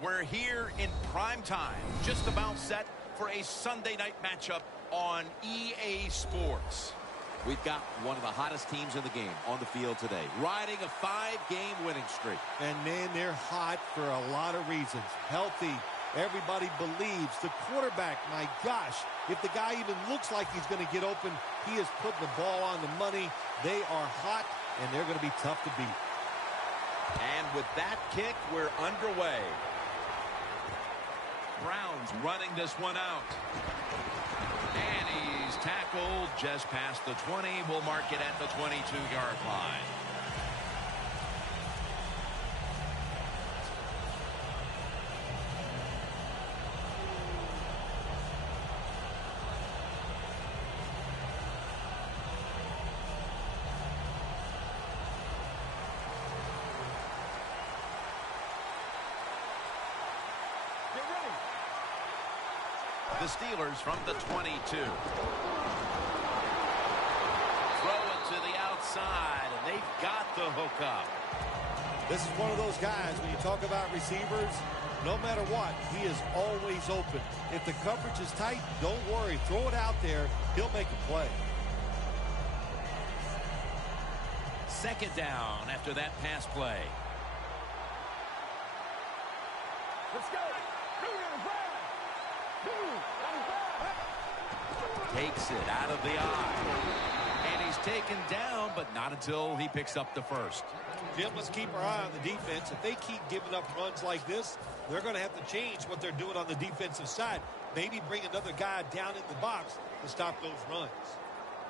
We're here in prime time, just about set for a Sunday night matchup on EA Sports. We've got one of the hottest teams in the game on the field today, riding a 5-game winning streak. And, man, they're hot for a lot of reasons. Healthy. Everybody believes. The quarterback, my gosh, if the guy even looks like he's going to get open, he is putting the ball on the money. They are hot, and they're going to be tough to beat. And with that kick, we're underway. Browns running this one out. And he's tackled just past the 20. We'll mark it at the 22-yard line. The Steelers from the 22. Throw it to the outside, and they've got the hook up. This is one of those guys, when you talk about receivers, no matter what, he is always open. If the coverage is tight, don't worry. Throw it out there. He'll make a play. Second down after that pass play. Let's go. Takes it out of the eye. And he's taken down, but not until he picks up the first. Jim, let's keep our eye on the defense. If they keep giving up runs like this, they're going to have to change what they're doing on the defensive side. Maybe bring another guy down in the box to stop those runs.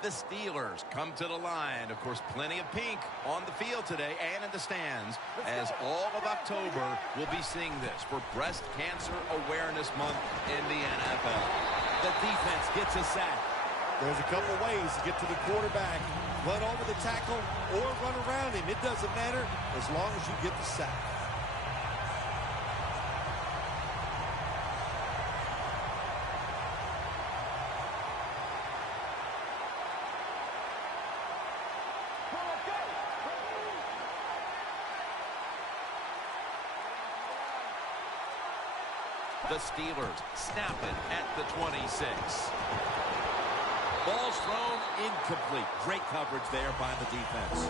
The Steelers come to the line. Of course, plenty of pink on the field today and in the stands, as all of October we'll be seeing this for Breast Cancer Awareness Month in the NFL. The defense gets a sack. There's a couple ways to get to the quarterback. Run over the tackle or run around him. It doesn't matter as long as you get the sack. The Steelers snap it at the 26. Ball's thrown incomplete. Great coverage there by the defense.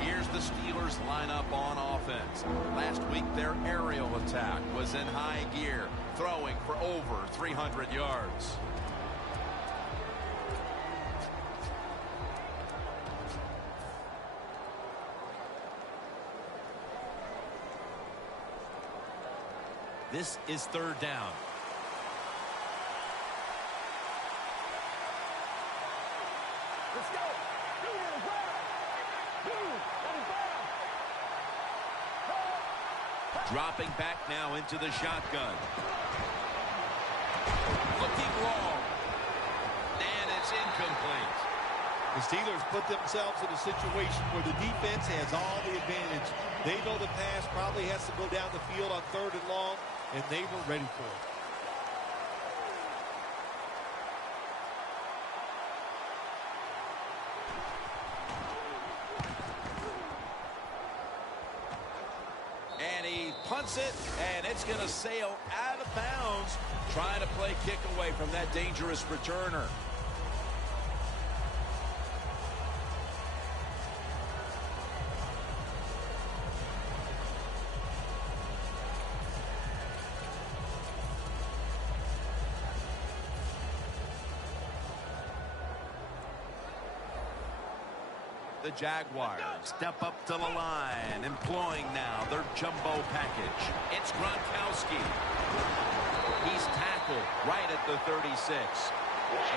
Here's the Steelers lineup on offense. Last week, their aerial attack was in high gear, throwing for over 300 yards. This is third down. Let's go. Dropping back now into the shotgun. Looking long. And it's incomplete. The Steelers put themselves in a situation where the defense has all the advantage. They know the pass probably has to go down the field on third and long, and they were ready for it. And he punts it, and it's going to sail out of bounds, trying to play kick away from that dangerous returner. The Jaguars step up to the line, employing now their jumbo package. It's Gronkowski. He's tackled right at the 36.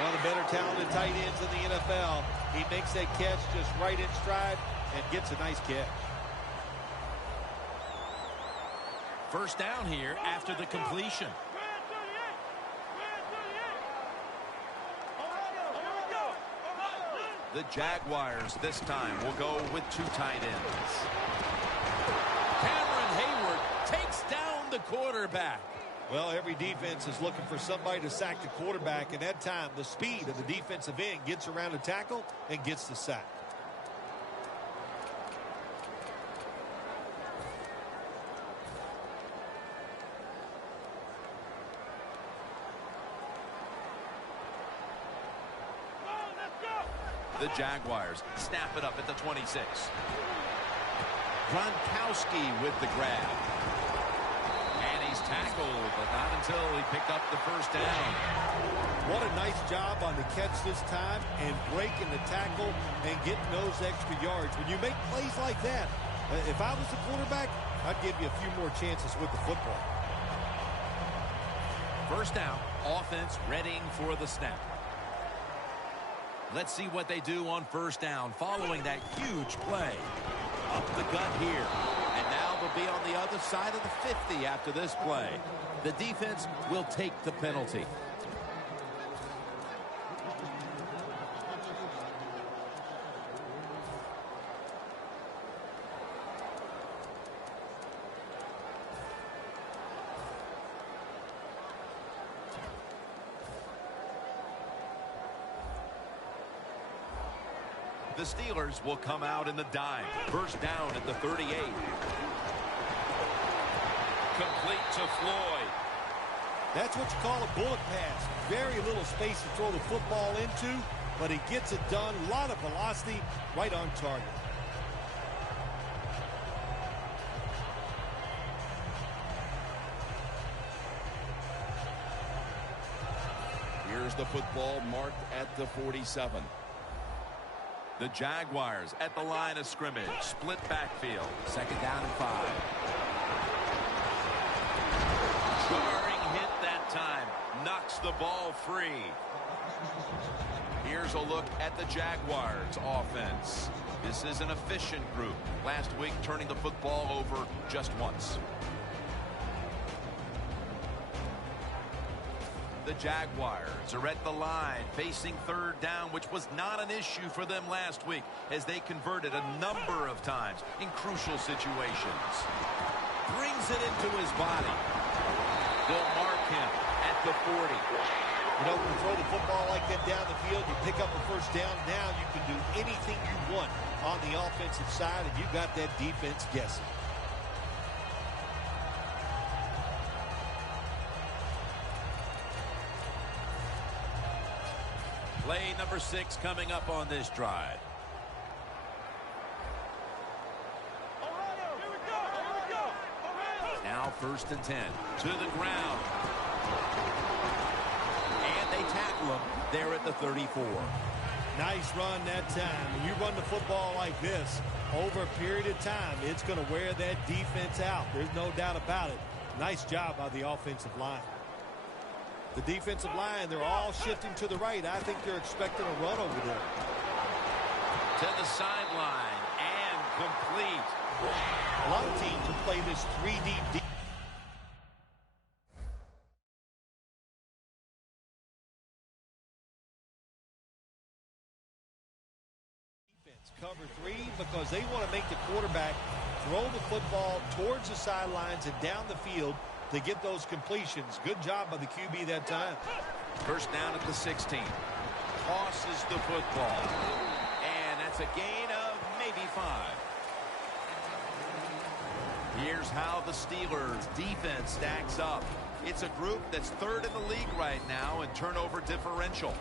One of the better talented tight ends in the NFL. He makes that catch just right in stride and gets a nice catch. First down here after the completion. The Jaguars this time will go with two tight ends. Cameron Hayward takes down the quarterback. Well, every defense is looking for somebody to sack the quarterback, and that time the speed of the defensive end gets around the tackle and gets the sack. The Jaguars snap it up at the 26. Gronkowski with the grab. And he's tackled, but not until he picked up the first down. What a nice job on the catch this time and breaking the tackle and getting those extra yards. When you make plays like that, if I was the quarterback, I'd give you a few more chances with the football. First down, offense readying for the snap. Let's see what they do on first down following that huge play. Up the gut here. And now they'll be on the other side of the 50 after this play. The defense will take the penalty. The Steelers will come out in the dime. First down at the 38. Complete to Floyd. That's what you call a bullet pass. Very little space to throw the football into, but he gets it done. A lot of velocity, right on target. Here's the football marked at the 47. The Jaguars at the line of scrimmage. Split backfield. Second down and 5. Jarring hit that time. Knocks the ball free. Here's a look at the Jaguars offense. This is an efficient group. Last week turning the football over just once. The Jaguars are at the line facing third down, which was not an issue for them last week as they converted a number of times in crucial situations. Brings it into his body. They'll mark him at the 40. You know, when you throw the football like that down the field, you pick up a first down. Now you can do anything you want on the offensive side, and you got that defense guessing. Play number 6 coming up on this drive. Now first and 10 to the ground. And they tackle him there at the 34. Nice run that time. When you run the football like this, over a period of time, it's going to wear that defense out. There's no doubt about it. Nice job by the offensive line. The defensive line, they're all shifting to the right. I think they're expecting a run over there. To the sideline and complete. A lot of teams will play this 3 deep defense. Cover 3 because they want to make the quarterback throw the football towards the sidelines and down the field to get those completions. Good job by the QB that time. First down at the 16. Tosses the football. And that's a gain of maybe 5. Here's how the Steelers defense stacks up. It's a group that's 3rd in the league right now in turnover differential.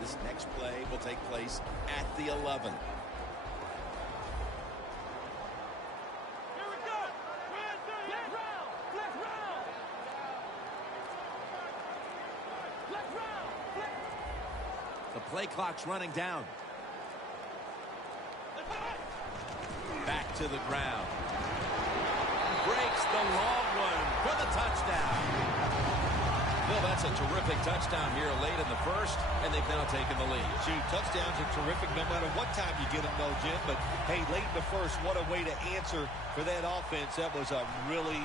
This next play will take place at the 11. The play clock's running down. Back to the ground. Breaks the long one for the touchdown. Well, that's a terrific touchdown here late in the first, and they've now taken the lead. Gee, touchdowns are terrific no matter what time you get them, though, Jim. But, hey, late in the first, what a way to answer for that offense. That was a really,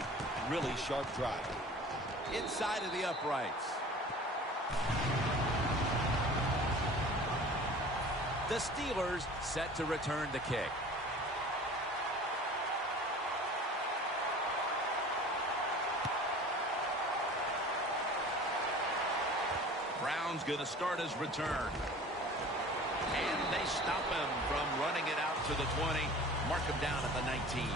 really sharp drive. Inside of the uprights. The Steelers set to return the kick. Brown's going to start his return. And they stop him from running it out to the 20. Mark him down at the 19.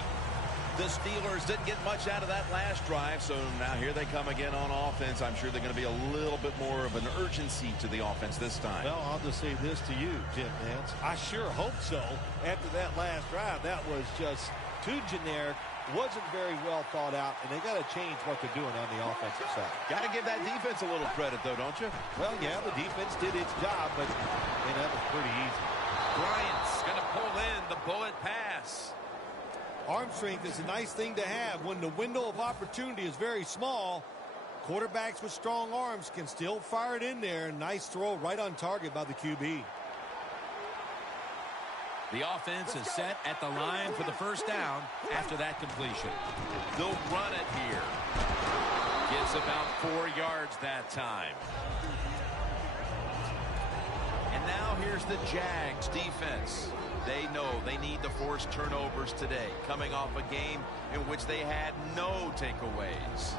The Steelers didn't get much out of that last drive, so now here they come again on offense. I'm sure they're going to be a little bit more of an urgency to the offense this time. Well, I'll just say this to you, Jim Nance. I sure hope so. After that last drive, that was just too generic, wasn't very well thought out, and they got to change what they're doing on the offensive side. Got to give that defense a little credit, though, don't you? Well, yeah, the defense did its job, but that was pretty easy. Bryant's going to pull in the bullet pass. Arm strength is a nice thing to have when the window of opportunity is very small. Quarterbacks with strong arms can still fire it in there. Nice throw right on target by the QB. The offense is set at the line for the first down after that completion. They'll run it here. Gets about 4 yards that time. And now here's the Jags defense. They know they need to force turnovers today, coming off a game in which they had no takeaways.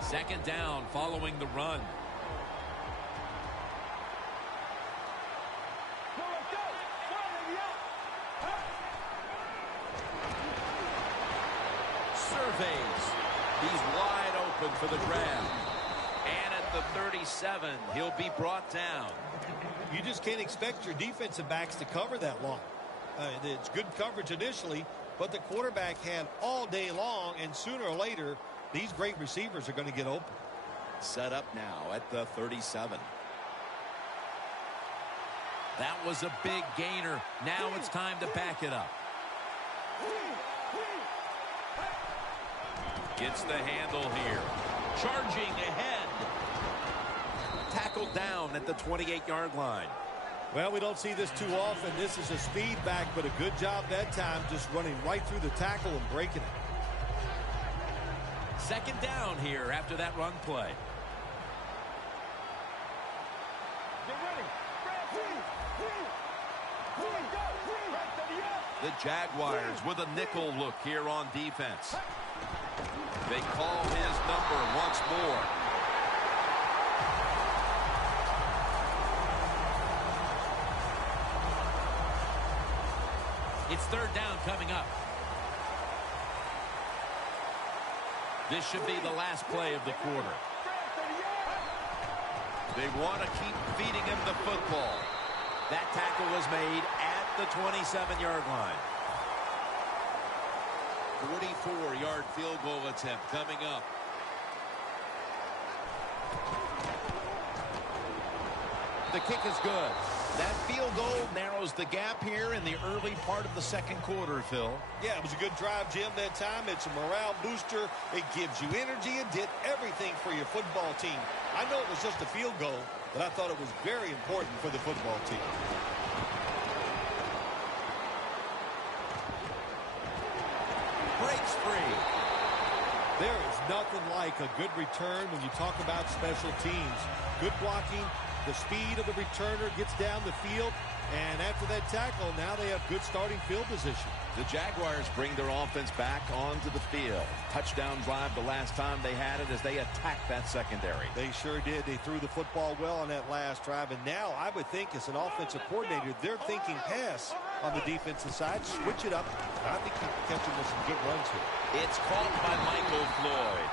Second down following the run. Surveys. He's wide open for the grab. And at the 37, he'll be brought down. You just can't expect your defensive backs to cover that long. It's good coverage initially, but the quarterback had all day long, and sooner or later, these great receivers are going to get open. Set up now at the 37. That was a big gainer. Now it's time to back it up. Gets the handle here. Charging ahead. Tackled down at the 28-yard line. Well, we don't see this too often. This is a speed back, but a good job that time just running right through the tackle and breaking it. Second down here after that run play. The Jaguars with a nickel look here on defense. They call his number once more. It's third down coming up. This should be the last play of the quarter. They want to keep feeding him the football. That tackle was made at the 27-yard line. 44-yard field goal attempt coming up. The kick is good. That field goal narrows the gap here in the early part of the second quarter, Phil. Yeah, it was a good drive, Jim, that time. It's a morale booster. It gives you energy. It did everything for your football team. I know it was just a field goal, but I thought it was very important for the football team. Breaks free. There is nothing like a good return when you talk about special teams. Good blocking. The speed of the returner gets down the field, and after that tackle, now they have good starting field position. The Jaguars bring their offense back onto the field. Touchdown drive the last time they had it as they attacked that secondary. They sure did. They threw the football well on that last drive, and now I would think as an offensive coordinator, they're thinking pass on the defensive side. Switch it up. I think you can catch them with some good runs here. It's caught by Michael Floyd.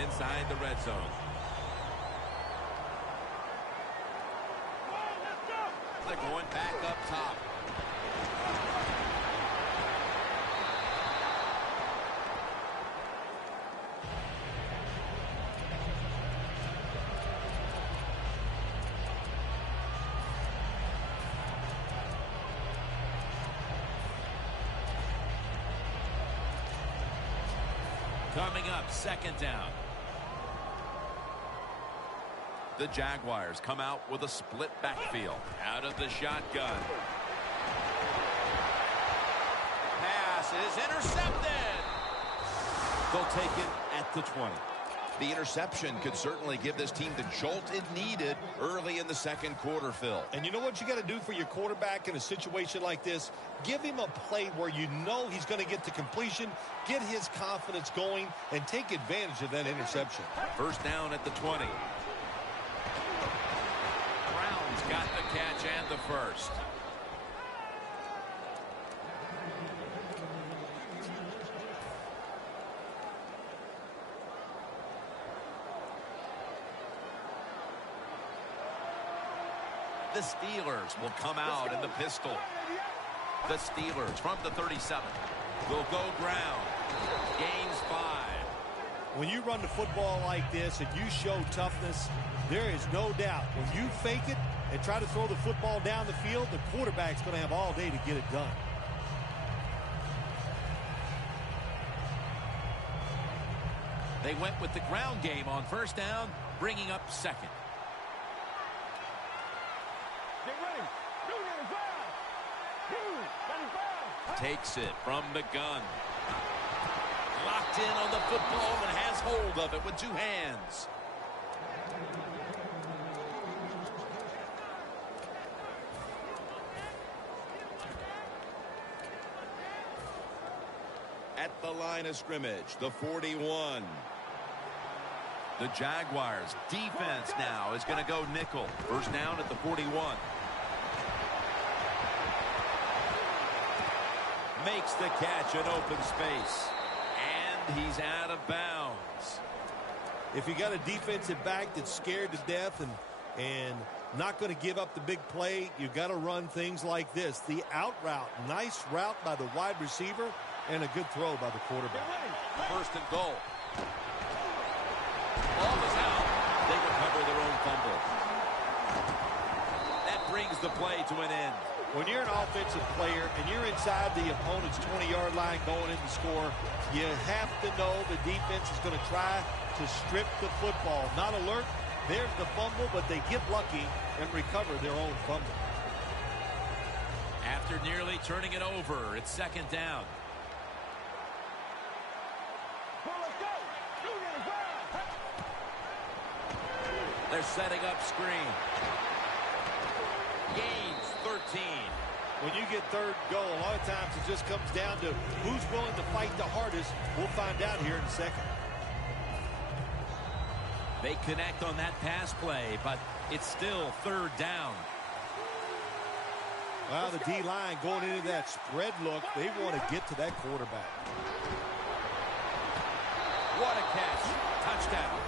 Inside the red zone. They're going back up top. Coming up, second down. The Jaguars come out with a split backfield. Out of the shotgun. Pass is intercepted. They'll take it at the 20. The interception could certainly give this team the jolt it needed early in the second quarter, Phil. And you know what you got to do for your quarterback in a situation like this? Give him a play where you know he's going to get the completion, get his confidence going, and take advantage of that interception. First down at the 20. first. The Steelers will come out in the pistol. The Steelers from the 37 will go ground. Gains 5. When you run the football like this and you show toughness, there is no doubt when you fake it and try to throw the football down the field, the quarterback's going to have all day to get it done. They went with the ground game on first down, bringing up second. Get ready. Takes it from the gun. Locked in on the football and has hold of it with 2 hands. At the line of scrimmage, the 41. The Jaguars defense now is going to go nickel. First down at the 41. Makes the catch in open space. And he's out of bounds. If you got a defensive back that's scared to death and not going to give up the big play, you got to run things like this. The out route, nice route by the wide receiver, and a good throw by the quarterback. First and goal. Ball is out. They recover their own fumble. That brings the play to an end. When you're an offensive player and you're inside the opponent's 20-yard line going in to score, you have to know the defense is going to try to strip the football. Not alert. There's the fumble, but they get lucky and recover their own fumble. After nearly turning it over, it's second down. They're setting up screen. Gains 13. When you get third goal, a lot of times it just comes down to who's willing to fight the hardest. We'll find out here in a second. They connect on that pass play, but it's still third down. Well, the D-line going into that spread look, they want to get to that quarterback. What a catch. Touchdown.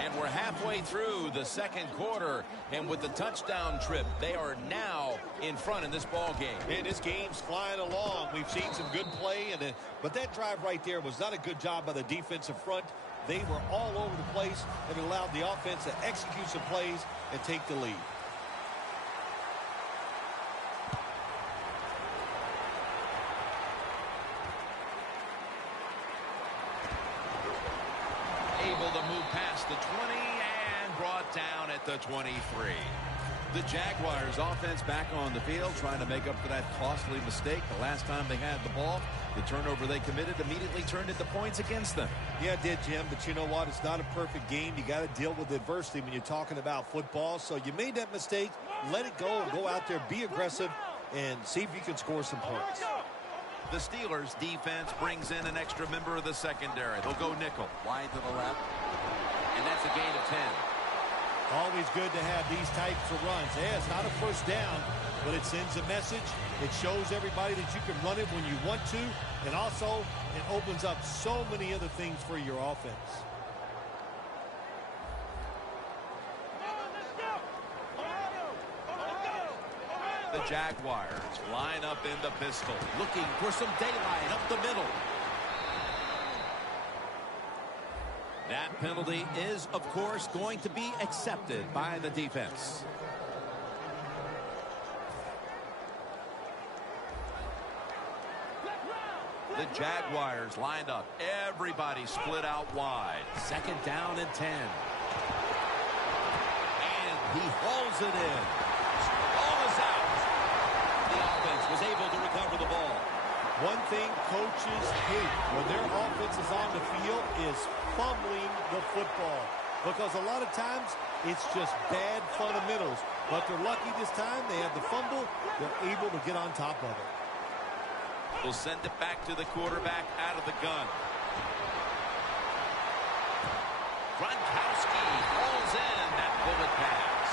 And we're halfway through the second quarter, and with the touchdown trip, they are now in front in this ball game. And this game's flying along. We've seen some good play, but that drive right there was not a good job by the defensive front. They were all over the place and allowed the offense to execute some plays and take the lead. Able to move past the 20 and brought down at the 23. The Jaguars offense back on the field trying to make up for that costly mistake. The last time they had the ball, the turnover they committed immediately turned into points against them. Yeah, it did, Jim, but you know what? It's not a perfect game. You got to deal with adversity when you're talking about football. So you made that mistake, let it go, and go out there, be aggressive, and see if you can score some points. The Steelers defense brings in an extra member of the secondary. They'll go nickel. Wide to the left, and that's a gain of 10. Always good to have these types of runs. Yeah, it's not a first down, but it sends a message. It shows everybody that you can run it when you want to, and also it opens up so many other things for your offense. The Jaguars line up in the pistol, looking for some daylight up the middle. That penalty is, of course, going to be accepted by the defense. The Jaguars lined up. Everybody split out wide. Second down and 10. And he hauls it in. Ball is out. The offense was able to recover the ball. One thing coaches hate when their offense is on the field is fumbling the football. Because a lot of times it's just bad fundamentals. But they're lucky this time. They have the fumble. They're able to get on top of it. We'll send it back to the quarterback out of the gun. Gronkowski falls in that bullet pass.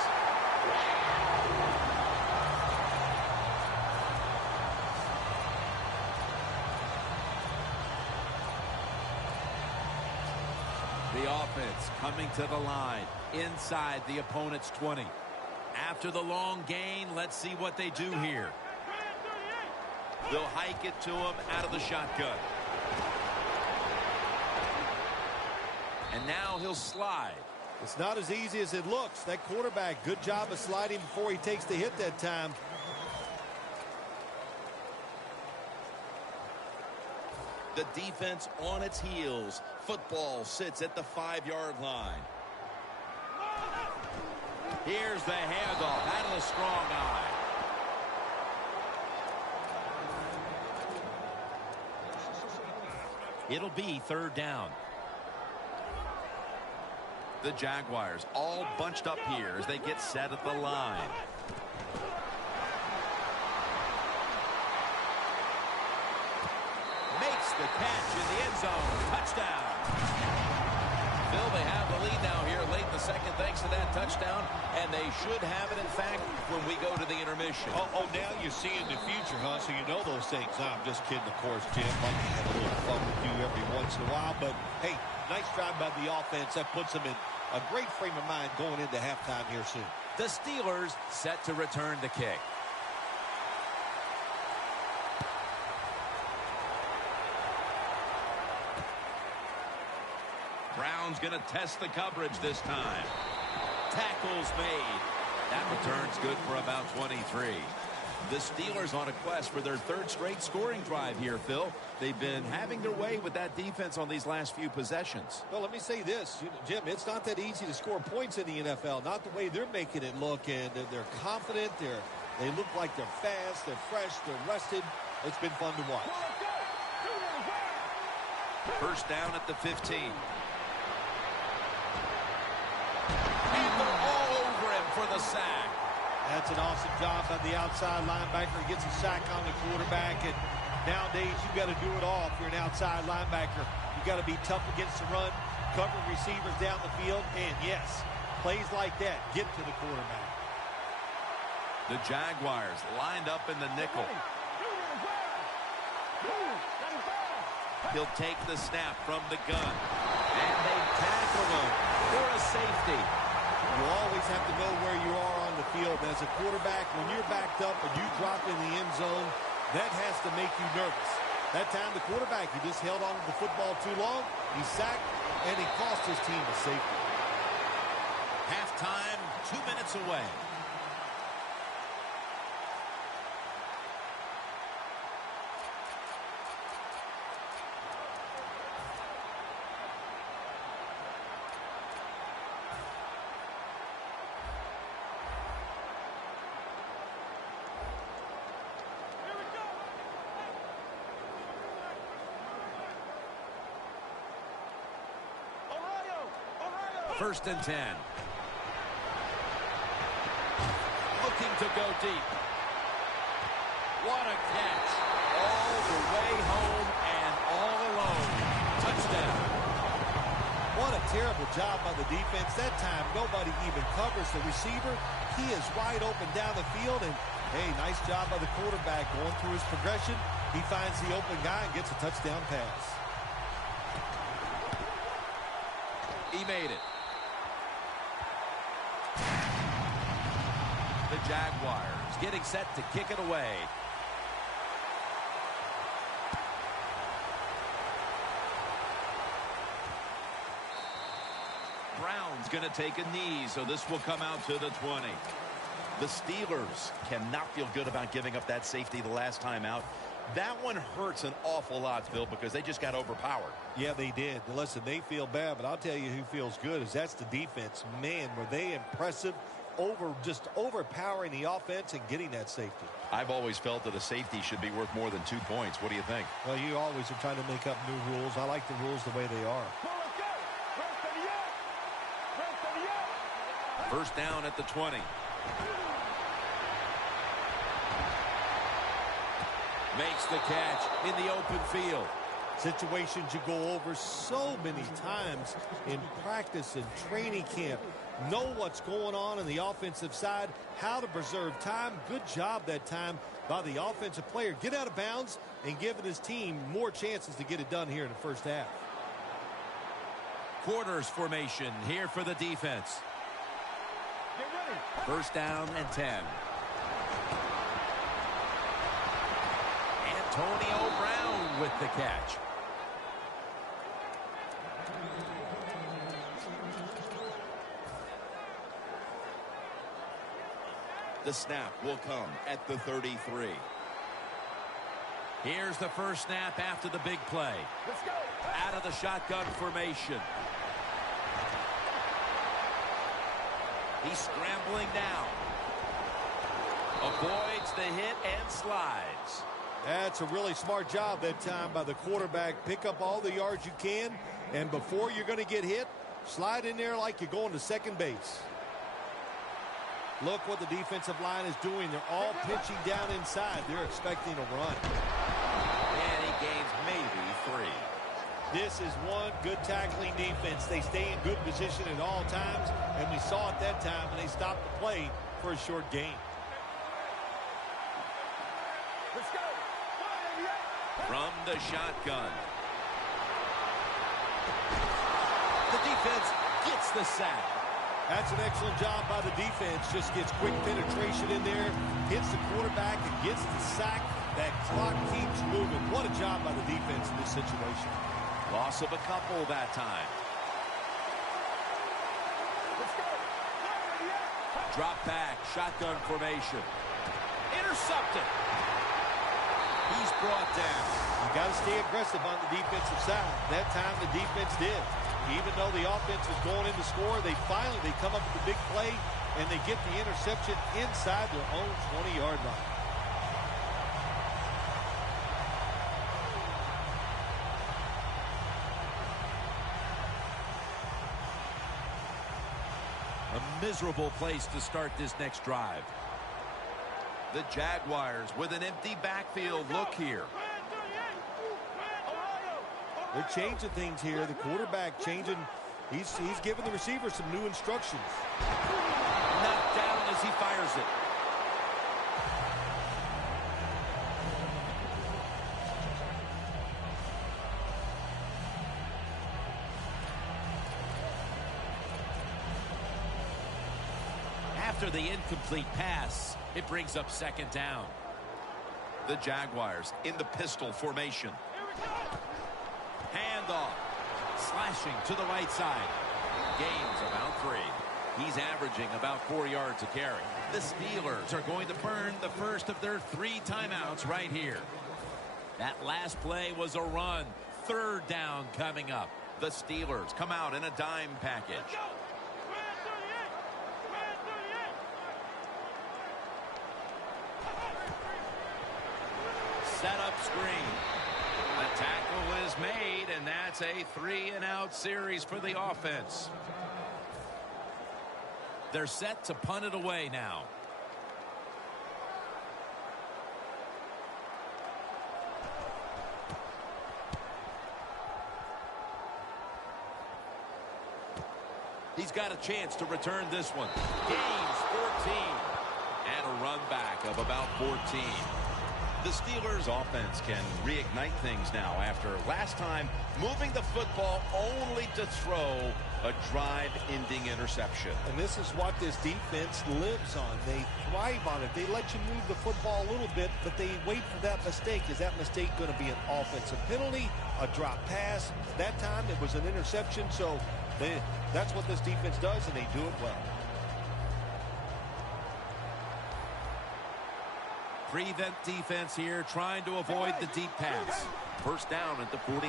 The offense coming to the line inside the opponent's 20. After the long gain, let's see what they do here. They'll hike it to him out of the shotgun. And now he'll slide. It's not as easy as it looks. That quarterback, good job of sliding before he takes the hit that time. The defense on its heels. Football sits at the 5-yard line. Here's the handoff out of the strong eye. It'll be 3rd down. The Jaguars all bunched up here as they get set at the line. Makes the catch in the end zone. Touchdown. Phil, they have the lead now here late in the second thanks to that touchdown, and they should have it, in fact, when we go to the intermission. Oh, now you're seeing the future, huh? So you know those things. No, I'm just kidding, of course, Jim. Like to have a little fun with you every once in a while. But, hey, nice drive by the offense. That puts them in a great frame of mind going into halftime here soon. The Steelers set to return the kick. Brown's going to test the coverage this time. Tackles made. That return's good for about 23. The Steelers on a quest for their 3rd straight scoring drive here, Phil. They've been having their way with that defense on these last few possessions. Well, let me say this, Jim, it's not that easy to score points in the NFL, not the way they're making it look, and they're confident, they look like they're fast, they're fresh, they're rested. It's been fun to watch. 1st down at the 15. And they're all over him for the sack. That's an awesome job by the outside linebacker. He gets a sack on the quarterback, and nowadays you've got to do it all if you're an outside linebacker. You've got to be tough against the run, cover receivers down the field, and yes, plays like that get to the quarterback. The Jaguars lined up in the nickel. He'll take the snap from the gun, and they tackle him for a safety. You always have to know where you are on the field. As a quarterback, when you're backed up and you drop in the end zone, that has to make you nervous. That time, the quarterback, he just held on to the football too long. He sacked, and he cost his team a safety. Halftime, 2 minutes away. First and 10. Looking to go deep. What a catch. All the way home and all alone. Touchdown. What a terrible job by the defense. That time, nobody even covers the receiver. He is wide open down the field, and, hey, nice job by the quarterback going through his progression. He finds the open guy and gets a touchdown pass. He made it. The Jaguars getting set to kick it away. Brown's going to take a knee, so this will come out to the 20. The Steelers cannot feel good about giving up that safety the last time out. That one hurts an awful lot, Phil, because they just got overpowered. Yeah, they did. Listen, they feel bad, but I'll tell you who feels good is that's the defense. Man, were they impressive, just overpowering the offense and getting that safety. I've always felt that a safety should be worth more than 2 points. What do you think? Well, you always are trying to make up new rules. I like the rules the way they are. First down at the 20. Makes the catch in the open field. Situations you go over so many times in practice and training camp. Know what's going on the offensive side, how to preserve time. Good job that time by the offensive player. Get out of bounds and giving his team more chances to get it done here in the first half. Quarters formation here for the defense. Get ready. First down and 10. Antonio Brown with the catch. The snap will come at the 33. Here's the first snap after the big play. Let's go. Out of the shotgun formation. He's scrambling now. Avoids the hit and slides. That's a really smart job that time by the quarterback. Pick up all the yards you can, and before you're going to get hit, slide in there like you're going to second base. Look what the defensive line is doing. They're all pitching down inside. They're expecting a run. And he gains maybe 3. This is one good tackling defense. They stay in good position at all times, and we saw it that time when they stopped the play for a short gain. Let's go. From the shotgun. The defense gets the sack. That's an excellent job by the defense. Just gets quick penetration in there, hits the quarterback, and gets the sack. That clock keeps moving. What a job by the defense in this situation. Loss of a couple that time. Let's go. Drop back, shotgun formation. Intercepted. He's brought down. You got to stay aggressive on the defensive side. That time the defense did. Even though the offense was going in to score, they come up with the big play, and they get the interception inside their own 20-yard line. A miserable place to start this next drive. The Jaguars with an empty backfield look here. They're changing things here. The quarterback changing. He's giving the receiver some new instructions. Knocked down as he fires it. After the incomplete pass, it brings up second down. The Jaguars in the pistol formation. Handoff. Slashing to the right side. Gains about 3. He's averaging about 4 yards a carry. The Steelers are going to burn the first of their 3 timeouts right here. That last play was a run. Third down coming up. The Steelers come out in a dime package. Set up screen. The tackle is made, and that's a 3-and-out series for the offense. They're set to punt it away now. He's got a chance to return this one. Gains 14. And a run back of about 14. The Steelers offense can reignite things now after last time moving the football only to throw a drive-ending interception. And this is what this defense lives on. They thrive on it. They let you move the football a little bit, but they wait for that mistake. Is that mistake going to be an offensive penalty, a drop pass? That time it was an interception, so that's what this defense does, and they do it well. Prevent defense here, trying to avoid the deep pass. First down at the 49.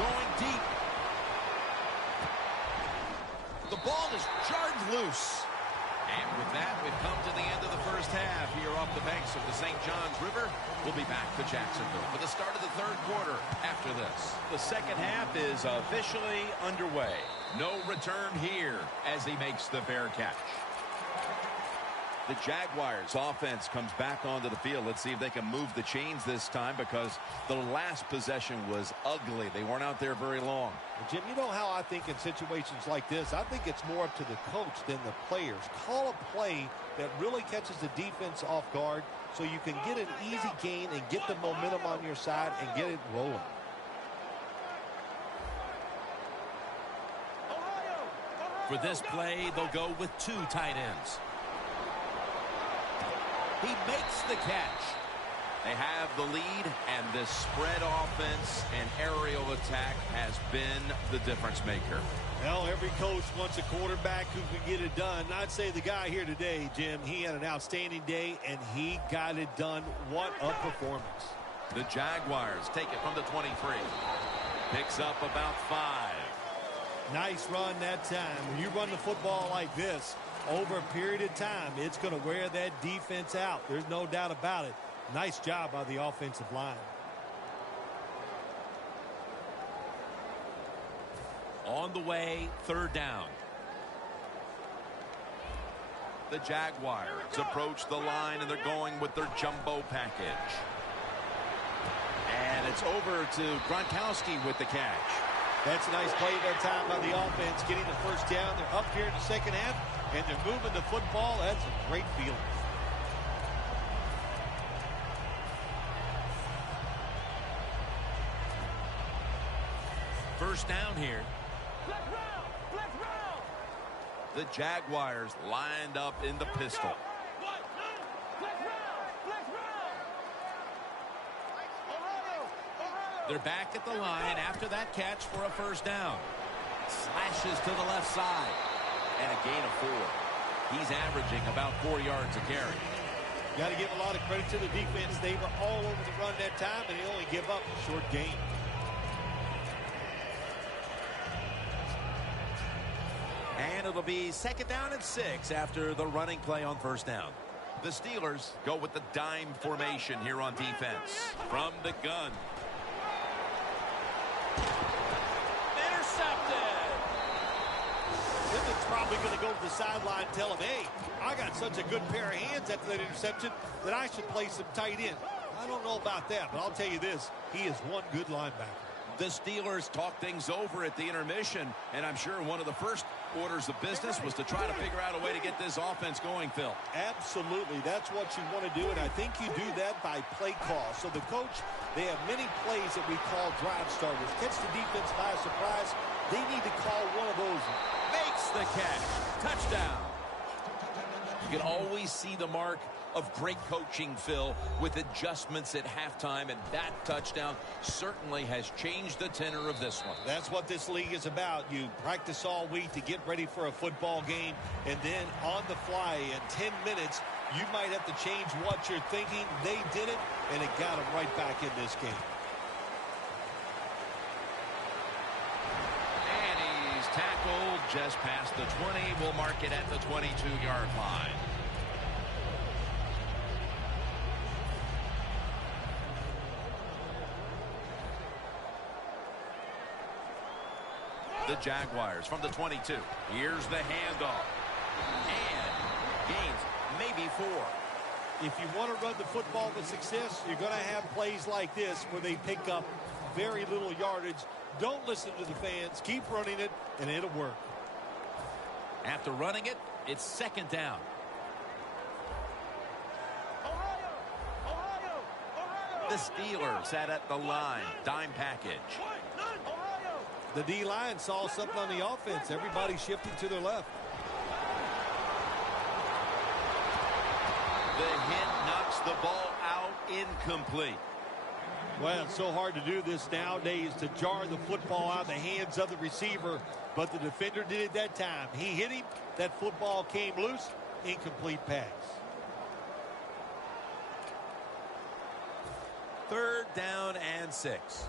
Going deep. The ball is jarred loose. And with that, we've come to the end of the first half here off the banks of the St. Johns River. We'll be back to Jacksonville for the start of the third quarter after this. The second half is officially underway. No return here as he makes the fair catch. The Jaguars offense comes back onto the field. Let's see if they can move the chains this time, because the last possession was ugly. They weren't out there very long. Jim, you know how I think in situations like this, I think it's more up to the coach than the players. Call a play that really catches the defense off guard so you can get an easy gain and get the momentum on your side and get it rolling. For this play, they'll go with 2 tight ends. He makes the catch. They have the lead, and this spread offense and aerial attack has been the difference maker. Well, every coach wants a quarterback who can get it done. I'd say the guy here today, Jim, he had an outstanding day, and he got it done. What a performance. The Jaguars take it from the 23. Picks up about 5. Nice run that time. When you run the football like this over a period of time, it's going to wear that defense out. There's no doubt about it. Nice job by the offensive line. On the way, 3rd down. The Jaguars approach the line, and they're going with their jumbo package. And it's over to Gronkowski with the catch. That's a nice play that time by the offense, getting the first down. They're up here in the second half, and they're moving the football. That's a great feeling. First down here. Let's round! Let's round! The Jaguars lined up in the pistol. Let's round! Let's round! Ohio! They're back at the line after that catch for a first down. Slashes to the left side. And a gain of 4. He's averaging about 4 yards a carry. Got to give a lot of credit to the defense. They were all over the run that time, and they only give up a short gain. And it'll be 2nd down and 6 after the running play on first down. The Steelers go with the dime formation here on defense. From the gun. Intercepted. It's probably going to go to the sideline and tell him, hey, I got such a good pair of hands after that interception that I should play some tight end. I don't know about that, but I'll tell you this, he is one good linebacker. The Steelers talk things over at the intermission, and I'm sure one of the first orders of business was to try to figure out a way to get this offense going, Phil. Absolutely. That's what you want to do, and I think you do that by play call. So the coach, they have many plays that we call drive starters. Catch the defense by surprise. They need to call one of those. Makes the catch. Touchdown. You can always see the mark of great coaching, Phil, with adjustments at halftime, and that touchdown certainly has changed the tenor of this one. That's what this league is about. You practice all week to get ready for a football game, and then on the fly in 10 minutes, you might have to change what you're thinking. They did it, and it got them right back in this game. And he's tackled just past the 20. We'll mark it at the 22-yard line. The Jaguars from the 22. Here's the handoff. And gains maybe 4. If you want to run the football with success, you're going to have plays like this where they pick up very little yardage. Don't listen to the fans. Keep running it, and it'll work. After running it, it's 2nd down. Ohio! Ohio! Ohio! The Steelers sat at the line. Dime package. Ohio! The D-line saw something on the offense. Everybody shifting to their left. The hit knocks the ball out, incomplete. Well, it's so hard to do this nowadays, to jar the football out of the hands of the receiver, but the defender did it that time. He hit him. That football came loose. Incomplete pass. 3rd down and 6.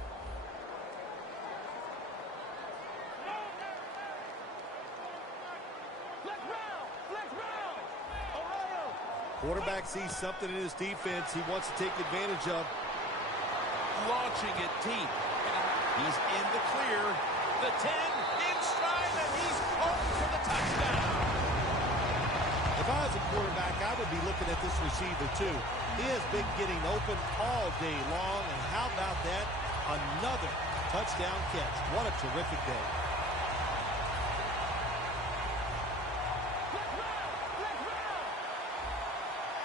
Quarterback sees something in his defense he wants to take advantage of. Launching it deep. He's in the clear. The 10 in stride, and he's home for the touchdown. If I was a quarterback, I would be looking at this receiver too. He has been getting open all day long, and how about that? Another touchdown catch. What a terrific day.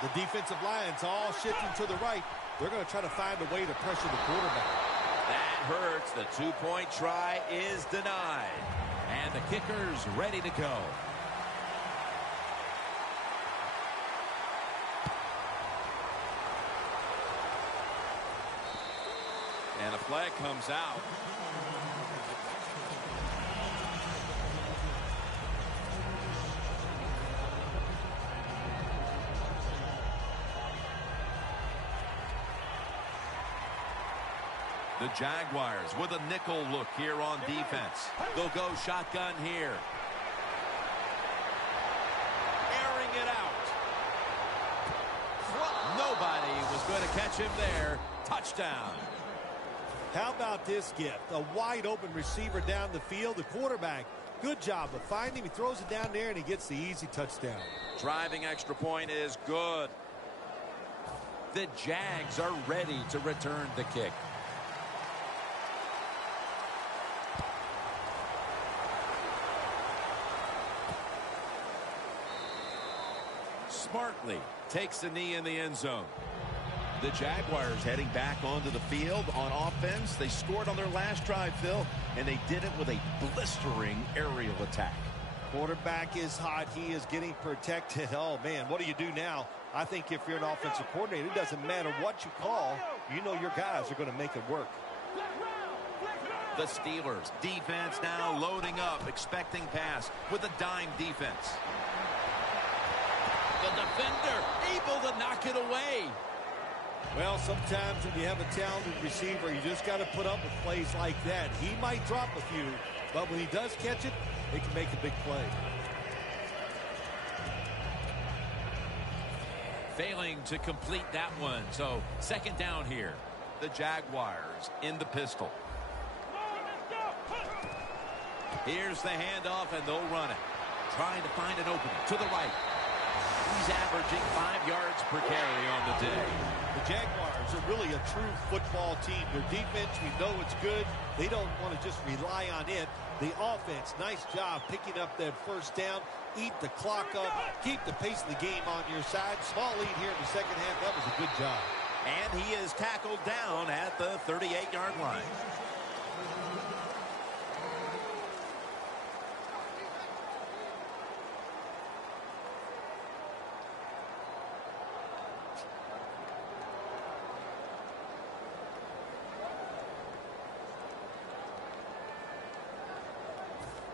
The defensive line's all shifting to the right. They're going to try to find a way to pressure the quarterback. That hurts. The 2-point try is denied. And the kicker's ready to go. And a flag comes out. The Jaguars with a nickel look here on defense. They'll go shotgun here. Airing it out. Nobody was going to catch him there. Touchdown. How about this gift? A wide open receiver down the field. The quarterback, good job of finding him. He throws it down there and he gets the easy touchdown. Driving extra point is good. The Jags are ready to return the kick. Smartly takes the knee in the end zone. The Jaguars heading back onto the field on offense. They scored on their last drive, Phil, and they did it with a blistering aerial attack. Quarterback is hot. He is getting protected. Oh, man, what do you do now? I think if you're an offensive coordinator, it doesn't matter what you call. You know your guys are going to make it work. The Steelers defense now loading up, expecting pass with a dime defense. The defender able to knock it away. Well, sometimes when you have a talented receiver, you just got to put up with plays like that. He might drop a few, but when he does catch it, he can make a big play. Failing to complete that one, so second down here. The Jaguars in the pistol. Here's the handoff, and they'll run it. Trying to find an opening to the right. He's averaging 5 yards per carry on the day. The Jaguars are really a true football team. Their defense, we know it's good. They don't want to just rely on it. The offense, nice job picking up that first down. Eat the clock up. Keep the pace of the game on your side. Small lead here in the second half. That was a good job. And he is tackled down at the 38-yard line.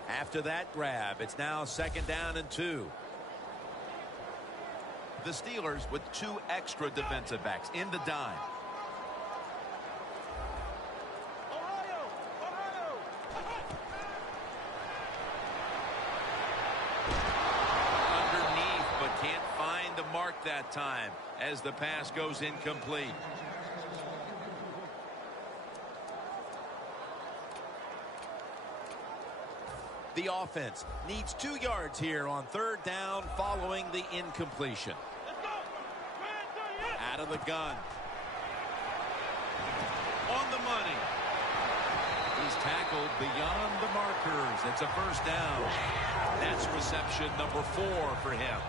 After that grab, it's now second down and 2. The Steelers with 2 extra defensive backs in the dime. Underneath, but can't find the mark that time as the pass goes incomplete. The offense needs 2 yards here on third down following the incompletion. Out of the gun. On the money. He's tackled beyond the markers. It's a first down. That's reception number 4 for him.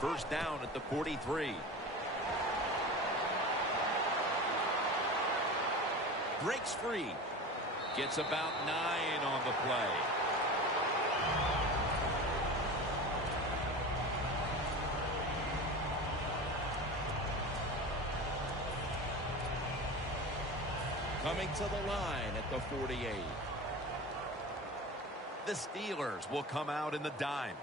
First down at the 43. Breaks free. Gets about 9 on the play. Coming to the line at the 48. The Steelers will come out in the dime.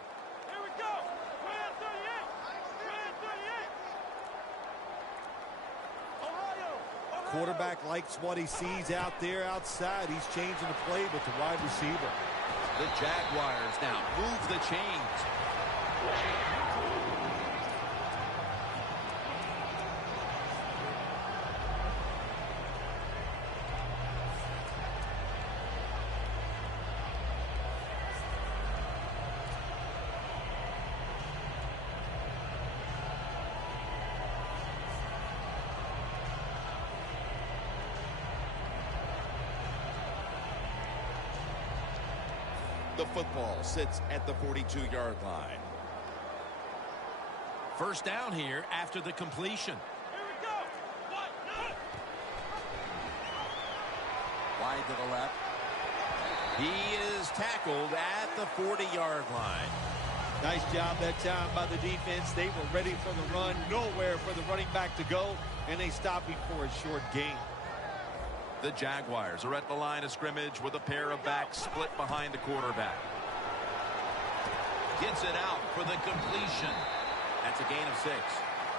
Quarterback likes what he sees out there outside. He's changing the play with the wide receiver. The Jaguars now move the chains. The football sits at the 42-yard line. First down here after the completion. Here we go. What? Wide to the left. He is tackled at the 40-yard line. Nice job that time by the defense. They were ready for the run, nowhere for the running back to go, and they stopped him for a short gain. The Jaguars are at the line of scrimmage with a pair of backs split behind the quarterback. Gets it out for the completion. That's a gain of 6.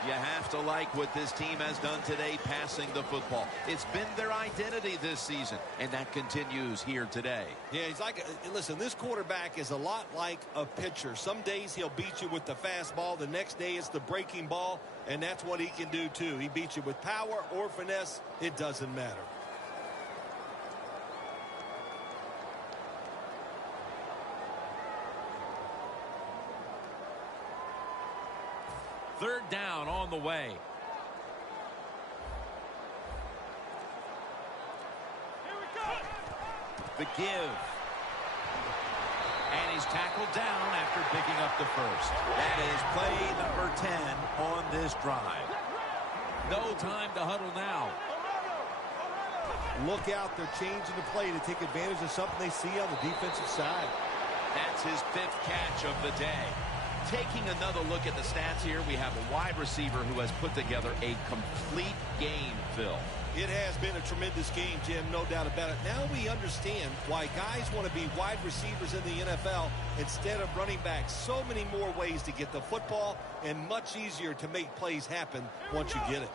You have to like what this team has done today passing the football. It's been their identity this season, and that continues here today. Yeah, he's like, listen, this quarterback is a lot like a pitcher. Some days he'll beat you with the fastball. The next day it's the breaking ball, and that's what he can do too. He beats you with power or finesse. It doesn't matter. Third down on the way. Here we go. The give. And he's tackled down after picking up the first. That is play number 10 on this drive. No time to huddle now. Look out, they're changing the play to take advantage of something they see on the defensive side. That's his 5th catch of the day. Taking another look at the stats here, we have a wide receiver who has put together a complete game, Phil. It has been a tremendous game, Jim, no doubt about it. Now we understand why guys want to be wide receivers in the NFL instead of running backs. So many more ways to get the football and much easier to make plays happen once you get it.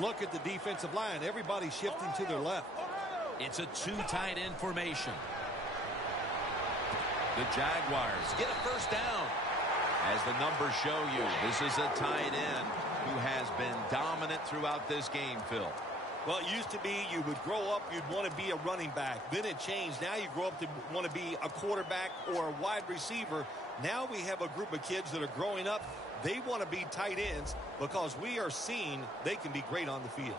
Look at the defensive line. Everybody shifting to their left. It's a 2 tight end formation. The Jaguars get a first down. As the numbers show you, this is a tight end who has been dominant throughout this game, Phil. Well, it used to be you would grow up, you'd want to be a running back. Then it changed. Now you grow up to want to be a quarterback or a wide receiver. Now we have a group of kids that are growing up. They want to be tight ends because we are seeing they can be great on the field.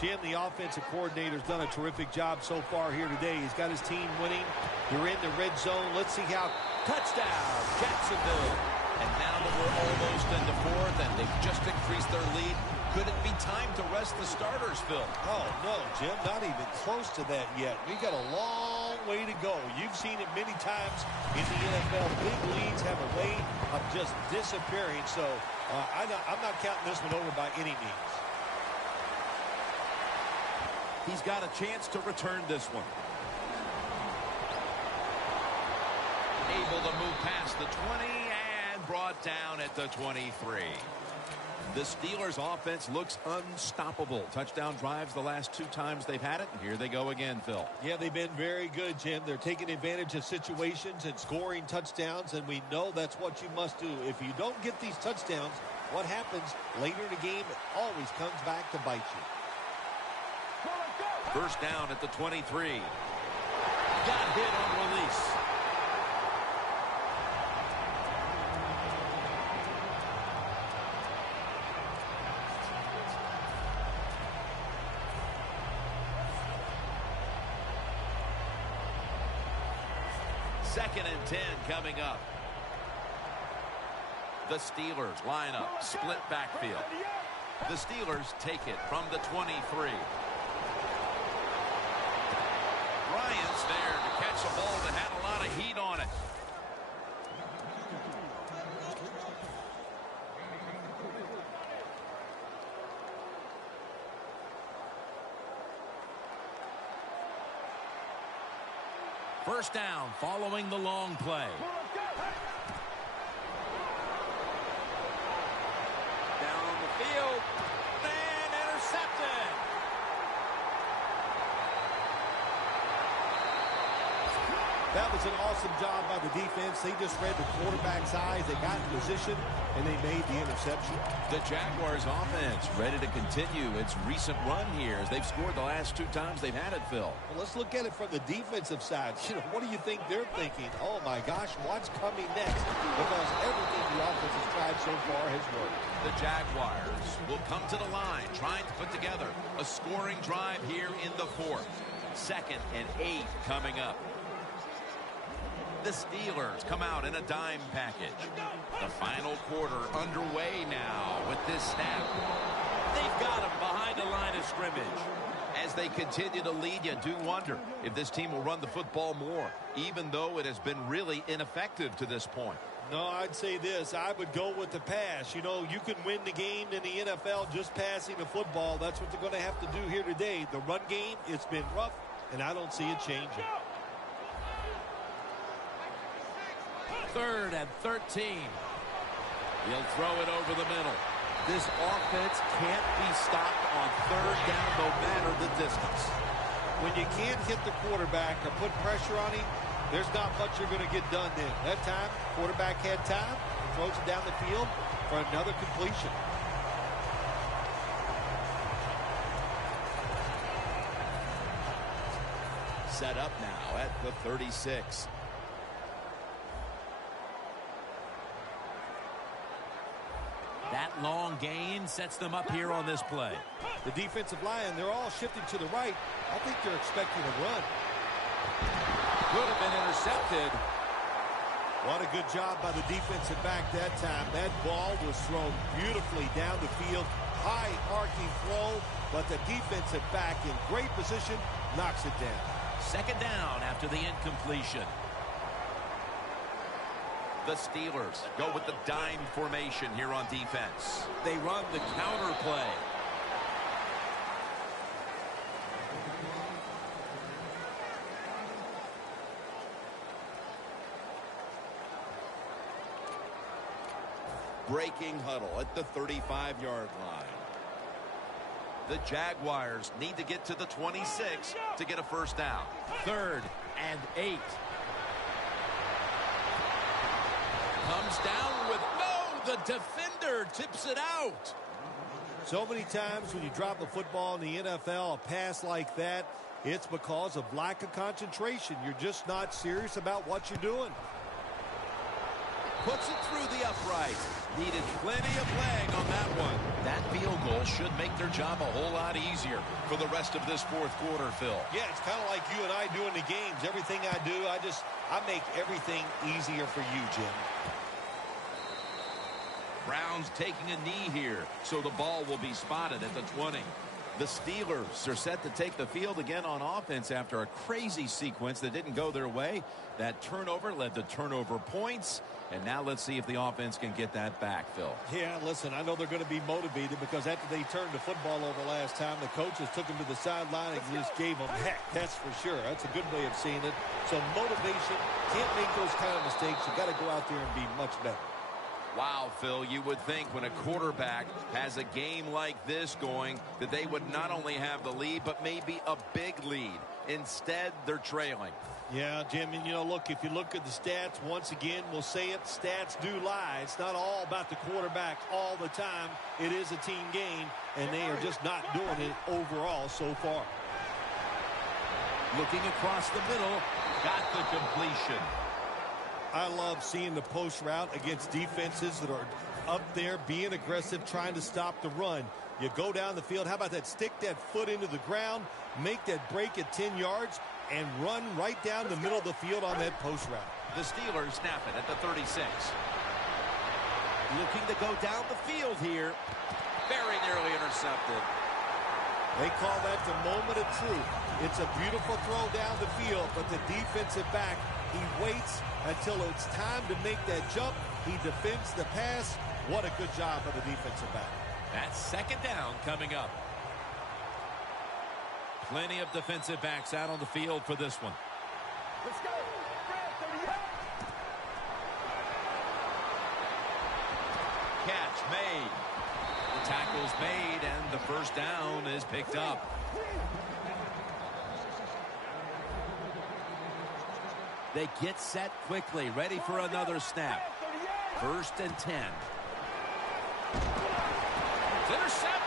Jim, the offensive coordinator's done a terrific job so far here today. He's got his team winning. They're in the red zone. Let's see how. Touchdown, Jacksonville. And now that we're almost into 4th and they've just increased their lead, could it be time to rest the starters, Phil? Oh, no, Jim, not even close to that yet. We got a long way to go. You've seen it many times in the NFL. Big leads have a way of just disappearing. So I'm not counting this one over by any means. He's got a chance to return this one. Able to move past the 20 and brought down at the 23. The Steelers offense looks unstoppable. Touchdown drives the last 2 times they've had it. And here they go again, Phil. Yeah, they've been very good, Jim. They're taking advantage of situations and scoring touchdowns, and we know that's what you must do. If you don't get these touchdowns, what happens later in the game, it always comes back to bite you. First down at the 23. Got hit on release. Second and 10 coming up. The Steelers line up, split backfield. The Steelers take it from the 23. Bryant's there to catch a ball that had a lot of heat on it. First down following the long play. Down on the field. And intercepted. That was an awesome job by the defense. They just read the quarterback's eyes. They got in position, and they made the interception. The Jaguars offense ready to continue its recent run here as they've scored the last 2 times they've had it, Phil. Well, let's look at it from the defensive side. What do you think they're thinking? Oh, my gosh, what's coming next? Because everything the offense has tried so far has worked. The Jaguars will come to the line trying to put together a scoring drive here in the 4th. 2nd and 8 coming up. The Steelers come out in a dime package. The final quarter underway now with this snap. They've got him behind the line of scrimmage. As they continue to lead, you do wonder if this team will run the football more, even though it has been really ineffective to this point. No, I'd say this. I would go with the pass. You know, you can win the game in the NFL just passing the football. That's what they're going to have to do here today. The run game, it's been rough, and I don't see it changing. 3rd and 13. He'll throw it over the middle. This offense can't be stopped on 3rd down no matter the distance. When you can't hit the quarterback or put pressure on him, there's not much you're going to get done then. That time, quarterback had time, throws it down the field for another completion. Set up now at the 36. That long gain sets them up here on this play. The defensive line, they're all shifting to the right. I think they're expecting a run. Could have been intercepted. What a good job by the defensive back that time. That ball was thrown beautifully down the field. High arcing throw, but the defensive back in great position knocks it down. 2nd down after the incompletion. The Steelers go with the dime formation here on defense. They run the counter play. Breaking huddle at the 35-yard line. The Jaguars need to get to the 26 to get a 1st down. 3rd and 8. Comes down with the defender tips it out. So many times when you drop a football in the NFL, a pass like that, it's because of lack of concentration. You're just not serious about what you're doing. Puts it through the upright. Needed plenty of leg on that one. That field goal should make their job a whole lot easier for the rest of this 4th quarter, Phil. Yeah, it's kind of like you and I do in the games. Everything I do, I make everything easier for you, Jim. Browns taking a knee here, so the ball will be spotted at the 20. The Steelers are set to take the field again on offense after a crazy sequence that didn't go their way. That turnover led to turnover points. And now let's see if the offense can get that back, Phil. Yeah, listen, I know they're going to be motivated because after they turned the football over last time, the coaches took them to the sideline and just gave them heck. That's for sure. That's a good way of seeing it. So motivation, can't make those kind of mistakes. You got to go out there and be much better. Wow, Phil, you would think when a quarterback has a game like this going that they would not only have the lead, but maybe a big lead. Instead, they're trailing. Yeah, Jim, and, look, if you look at the stats, once again, we'll say it, stats do lie. It's not all about the quarterback all the time. It is a team game, and they are just not doing it overall so far. Looking across the middle, got the completion. I love seeing the post route against defenses that are up there being aggressive, trying to stop the run. You go down the field. How about that? Stick that foot into the ground, make that break at 10 yards, and run right down the middle of the field on that post route. The Steelers snap it at the 36. Looking to go down the field here. Very nearly intercepted. They call that the moment of truth. It's a beautiful throw down the field, but the defensive back, he waits until it's time to make that jump. He defends the pass. What a good job by the defensive back. That's 2nd down coming up. Plenty of defensive backs out on the field for this one. Let's go. Catch made. The tackle's made, and the 1st down is picked up. 3 They get set quickly, ready for another snap. 1st and 10. It's intercepted.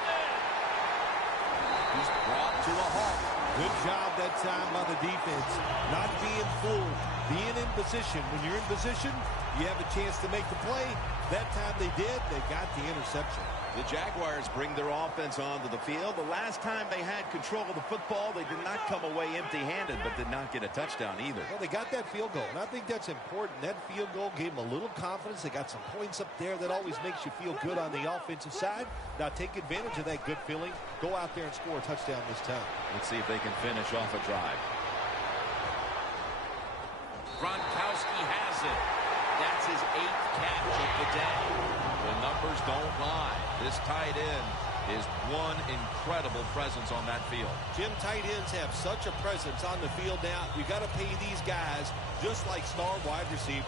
He's brought to a halt. Good job that time by the defense. Not being fooled. Being in position. When you're in position, you have a chance to make the play. That time they did. They got the interception. The Jaguars bring their offense onto the field. The last time they had control of the football, they did not come away empty-handed, but did not get a touchdown either. Well, they got that field goal, and I think that's important. That field goal gave them a little confidence. They got some points up there. That always makes you feel good on the offensive side. Now take advantage of that good feeling. Go out there and score a touchdown this time. Let's see if they can finish off a drive. Gronkowski has it. That's his 8th catch of the day. The numbers don't lie. This tight end is one incredible presence on that field. Jim, tight ends have such a presence on the field now. You got to pay these guys just like star wide receivers.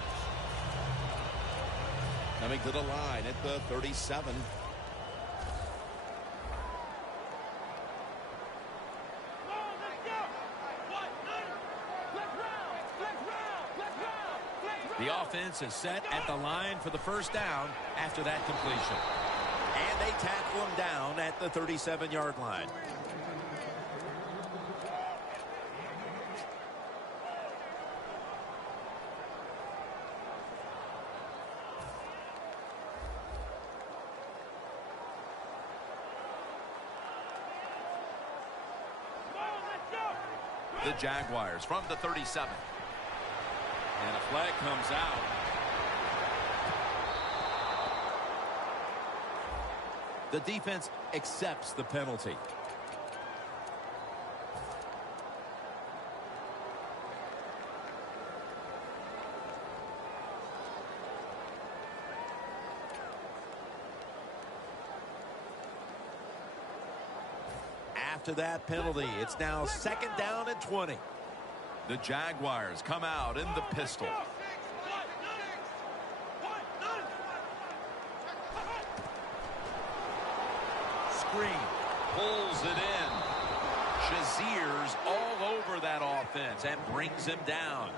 Coming to the line at the 37. The offense is set at the line for the first down after that completion. And they tackle him down at the 37-yard line. The Jaguars from the 37. And a flag comes out. The defense accepts the penalty. After that penalty, it's now 2nd down and 20. The Jaguars come out in the pistol. Screen. Pulls it in. Shazier's all over that offense and brings him down.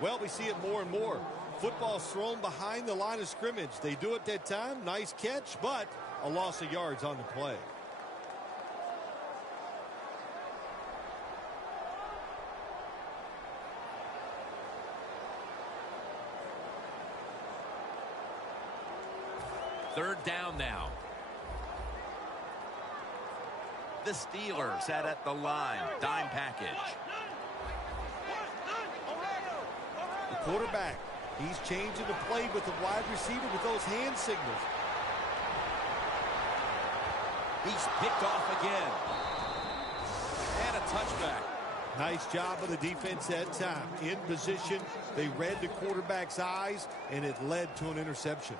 Well, we see it more and more. Football's thrown behind the line of scrimmage. They do it that time. Nice catch, but a loss of yards on the play. Third down now. The Steelers set at the line. Dime package. The quarterback, he's changing the play with the wide receiver with those hand signals. He's picked off again. And a touchback. Nice job of the defense that time. In position, they read the quarterback's eyes, and it led to an interception.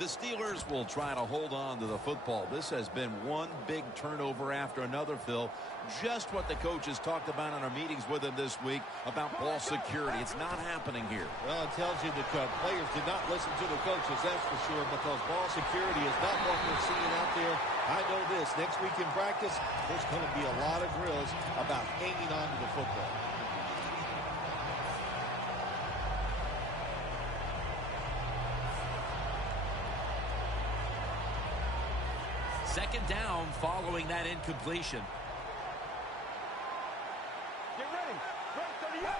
The Steelers will try to hold on to the football. This has been one big turnover after another, Phil. Just what the coaches talked about in our meetings with him this week about ball security. It's not happening here. Well, it tells you the players did not listen to the coaches, that's for sure, because ball security is not what we're seeing out there. I know this. Next week in practice, there's going to be a lot of drills about hanging on to the football. Second down following that incompletion. Get ready. Right 30 up.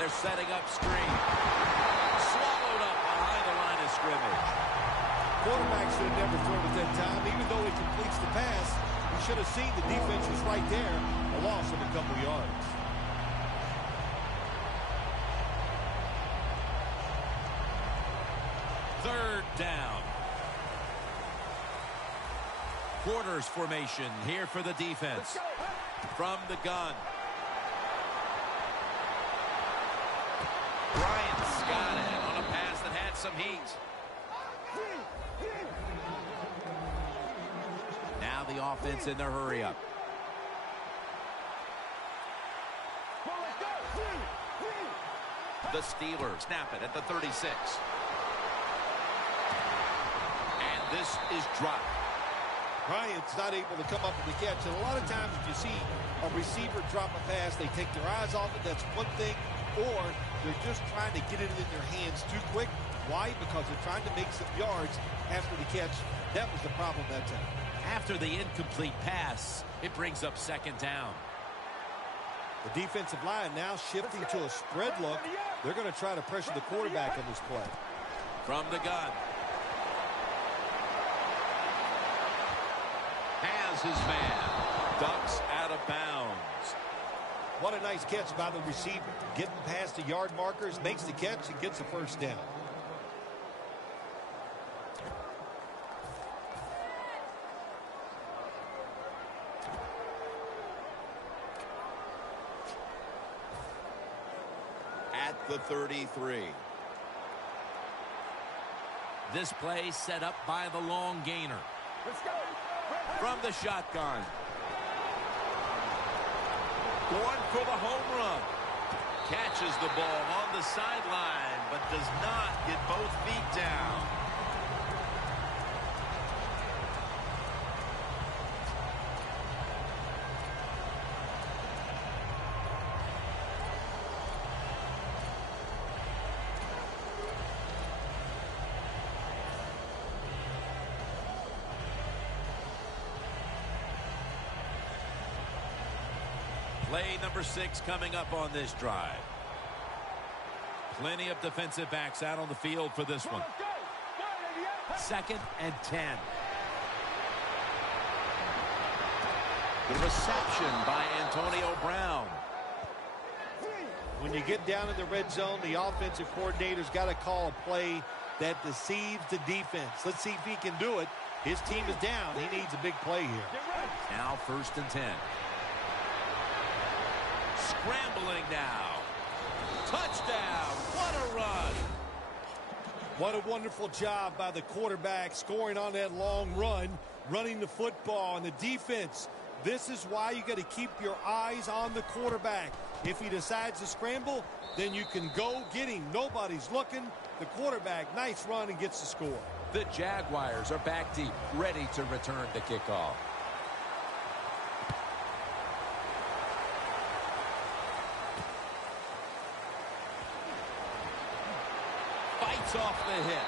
They're setting up screen. Swallowed up behind the line of scrimmage. Quarterback should have never thrown it that time. Even though he completes the pass, he should have seen the defense was right there. A loss of a couple yards. Third down. Quarters formation here for the defense. From the gun. Bryant's got it on a pass that had some heat. Now the offense in their hurry up. The Steelers snap it at the 36. And this is dropped. Bryant's not able to come up with the catch. And a lot of times if you see a receiver drop a pass, they take their eyes off it. That's one thing. Or they're just trying to get it in their hands too quick. Why? Because they're trying to make some yards after the catch. That was the problem that time. After the incomplete pass, it brings up second down. The defensive line now shifting to a spread look. They're going to try to pressure the quarterback on this play. From the gun. Has his man. Ducks out of bounds. What a nice catch by the receiver. Getting past the yard markers, makes the catch, and gets the first down. At the 33. This play set up by the long gainer. Let's go. From the shotgun. Going for the home run. Catches the ball on the sideline, but does not get both feet down. Play number 6 coming up on this drive. Plenty of defensive backs out on the field for this one. 2nd and 10. The reception by Antonio Brown. When you get down in the red zone, the offensive coordinator's got to call a play that deceives the defense. Let's see if he can do it. His team is down. He needs a big play here. Now 1st and 10. Scrambling now. Touchdown. What a run. What a wonderful job by the quarterback scoring on that long run, running the football. And the defense, this is why you got to keep your eyes on the quarterback. If he decides to scramble, then you can go get him. Nobody's looking. The quarterback, nice run, and gets the score. The Jaguars are back deep, ready to return the kickoff. Fights off the hit.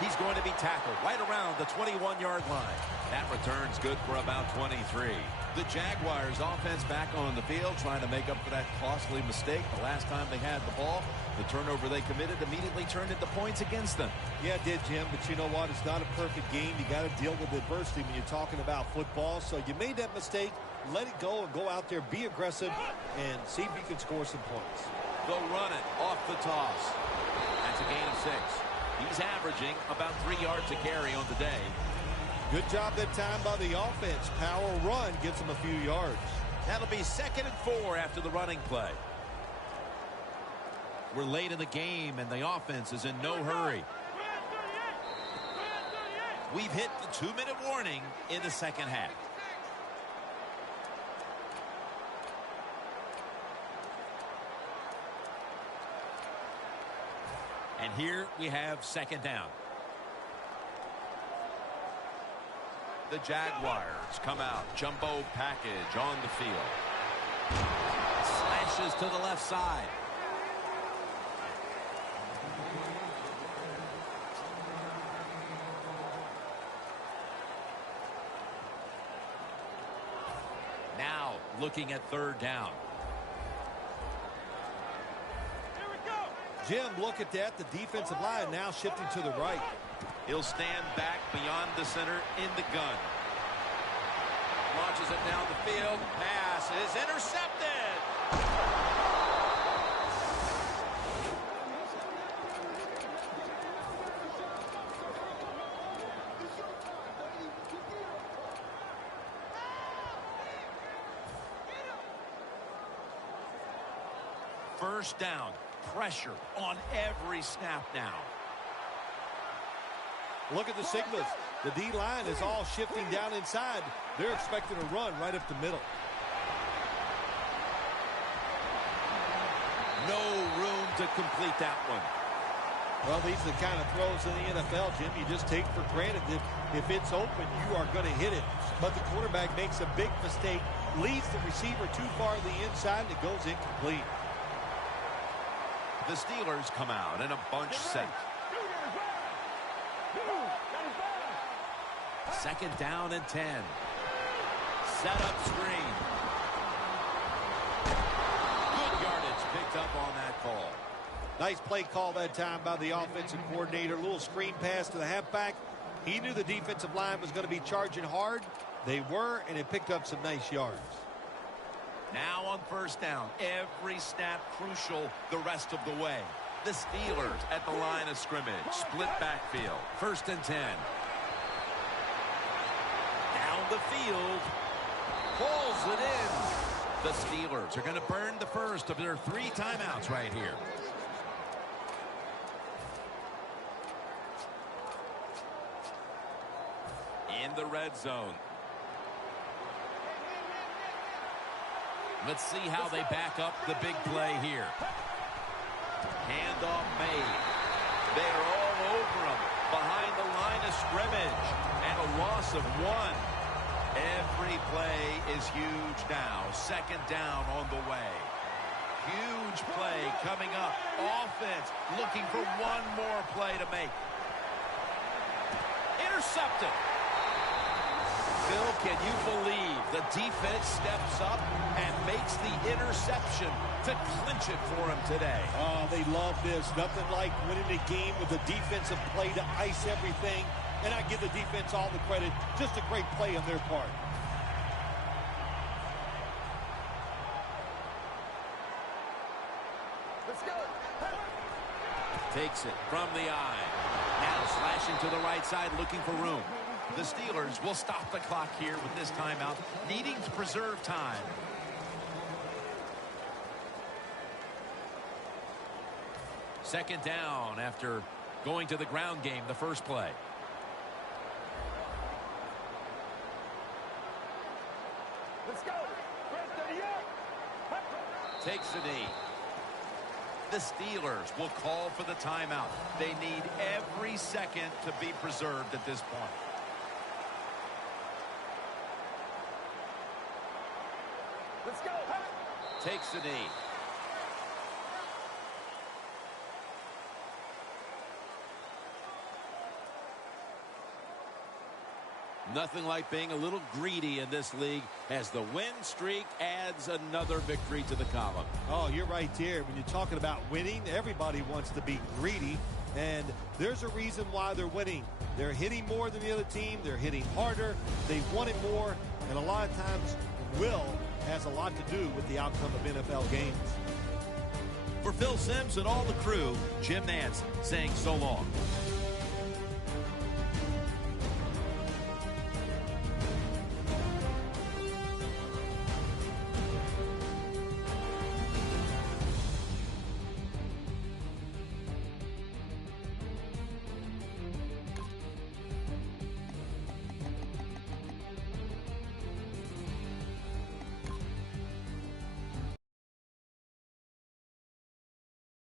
He's going to be tackled right around the 21-yard line. That return's good for about 23. The Jaguars offense back on the field trying to make up for that costly mistake the last time they had the ball. The turnover they committed immediately turned into points against them. Yeah, it did, Jim, but you know what? It's not a perfect game. You got to deal with adversity when you're talking about football. So you made that mistake, let it go, and go out there, be aggressive, and see if you can score some points. They'll run it off the toss. That's a gain of 6. He's averaging about 3 yards a carry on the day. Good job that time by the offense. Power run gets him a few yards. That'll be 2nd and 4 after the running play. We're late in the game, and the offense is in no hurry. We've hit the 2-minute warning in the second half. And here we have 2nd down. The Jaguars come out. Jumbo package on the field. Slashes to the left side. Now looking at 3rd down. Jim, look at that. The defensive line now shifting to the right. He'll stand back beyond the center in the gun. Launches it down the field. Pass is intercepted. First down. Pressure on every snap now. Look at the signals. The D-line is all shifting down inside. They're expecting a run right up the middle. No room to complete that one. Well, these are the kind of throws in the NFL, Jim, you just take for granted that if it's open, you are going to hit it. But the quarterback makes a big mistake, leads the receiver too far to the inside, and it goes incomplete. The Steelers come out in a bunch set. Second down and 10. Set up screen. Good yardage picked up on that call. Nice play call that time by the offensive coordinator. A little screen pass to the halfback. He knew the defensive line was going to be charging hard. They were, and it picked up some nice yards. Now on first down, every snap crucial the rest of the way. The Steelers at the line of scrimmage. Split backfield. First and 10. Down the field. Pulls it in. The Steelers are going to burn the first of their 3 timeouts right here. In the red zone. Let's see how they back up the big play here. Handoff made. They're all over him behind the line of scrimmage. And a loss of 1. Every play is huge now. Second down on the way. Huge play coming up. Offense looking for one more play to make. Intercepted. Phil, can you believe the defense steps up and makes the interception to clinch it for him today? Oh, they love this. Nothing like winning the game with a defensive play to ice everything. And I give the defense all the credit. Just a great play on their part. Let's go. Takes it from the eye. Now slashing to the right side, looking for room. The Steelers will stop the clock here with this timeout, needing to preserve time. Second down after going to the ground game the first play. Let's go. Takes a knee. The Steelers will call for the timeout. They need every second to be preserved at this point. Let's go. Takes a knee. Nothing like being a little greedy in this league as the win streak adds another victory to the column. Oh, you're right there. When you're talking about winning, everybody wants to be greedy, and there's a reason why they're winning. They're hitting more than the other team. They're hitting harder. They want it more, and a lot of times will has a lot to do with the outcome of NFL games. For Phil Simms and all the crew, Jim Nance saying so long.